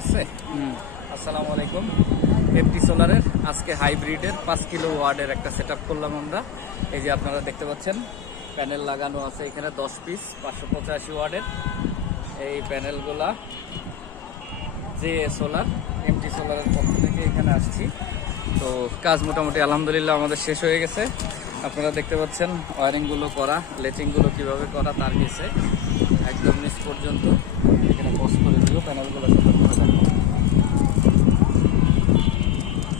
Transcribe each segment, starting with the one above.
আছে। আসসালামু আলাইকুম। এফটি সোলারের আজকে হাইব্রিডের 5 কিলো ওয়াটের একটা সেটআপ করলাম আমরা। এই যে আপনারা দেখতে পাচ্ছেন প্যানেল লাগানো আছে এখানে 10 পিস 585 ওয়াটের এই প্যানেলগুলা যে সোলার এমটি সোলারের পক্ষ থেকে এখানে আসছি। তো কাজ মোটামুটি আলহামদুলিল্লাহ আমাদের শেষ হয়ে গেছে। আপনারা দেখতে পাচ্ছেন ওয়ারিংগুলো করা, লেচিংগুলো কিভাবে করা তার গেছে একদম নিচ পর্যন্ত। এখানে পজ করে দিল প্যানেলগুলো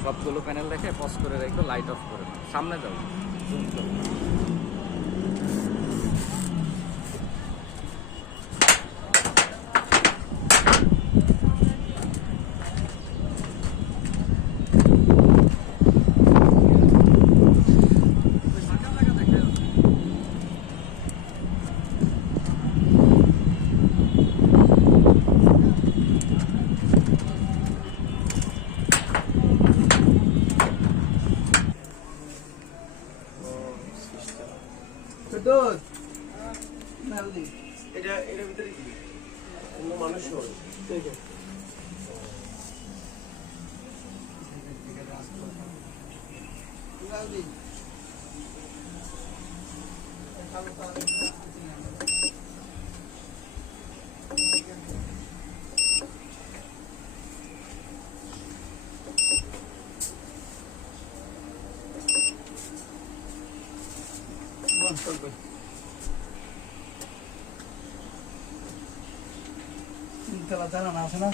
সবগুলো প্যানেল রেখে পজ করে রেখে লাইট অফ করে সামনে যাও। এটার ভিতরে কি অন্য মানুষ তিনতলা জানানো আছে না?